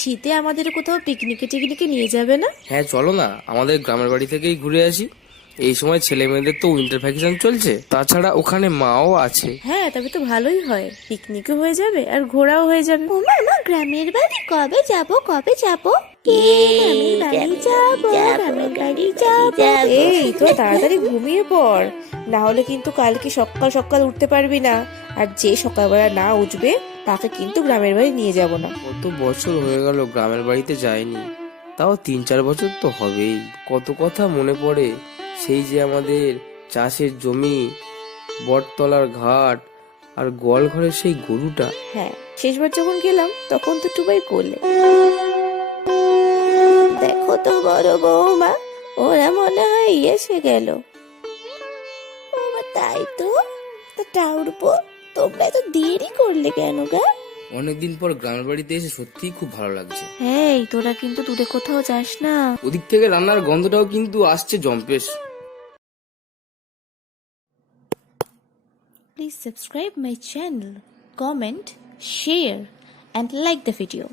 শীতে আমাদের কোথাও পিকনিকে টিকনিকে নিয়ে যাবে না? হ্যাঁ চলো না, আমাদের গ্রামের বাড়ি থেকেই ঘুরে আসি। এই সময় ছেলে মেয়েদের তো উইন্টার ভ্যাকেশন চলছে, তাছাড়া ওখানে মাও আছে। হ্যাঁ, তবে তো ভালোই হয়, পিকনিকও হয়ে যাবে আর ঘোরাও হয়ে যাবে। ও মামা, গ্রামের বাড়ি কবে যাব? গ্রামের বাড়ি যাব, গ্রামের বাড়ি যাব। এই তো তাড়াতাড়ি ঘুমিয়ে পড়, না হলে কিন্তু কালকে সকাল সকাল উঠতে পারবি না। আর যে সকালবেলা না উঠবে তাকে কিন্তু গ্রামের বাড়ি নিয়ে যাব না। কত বছর হয়ে গেল গ্রামের বাড়িতে যায়নি, তাও 3-4 বছর তো হবেই। কত কথা মনে পড়ে, সেই যে আমাদের চাষের জমি, বটতলার ঘাট, আর গোয়াল ঘরের সেই গরুটা। হ্যাঁ, শেষবার যখন গেলাম তখন তো টুবাই কোলে। দেখো তো বড় বৌমা, ওরা মনে হয় এসে গেল। বাবা, তাই তো। তা উঠবো, তোমরা তো দেরি করলে কেন গা? অনেকদিন পর গ্রামের বাড়িতে এসে সত্যিই খুব ভালো লাগছে। হ্যাঁ, তোরা কিন্তু দূরে কোথাও যাস না। ওদিক থেকে রান্নার গন্ধটাও কিন্তু আসছে জম্পেশ। Please subscribe my channel, comment, share and like the video.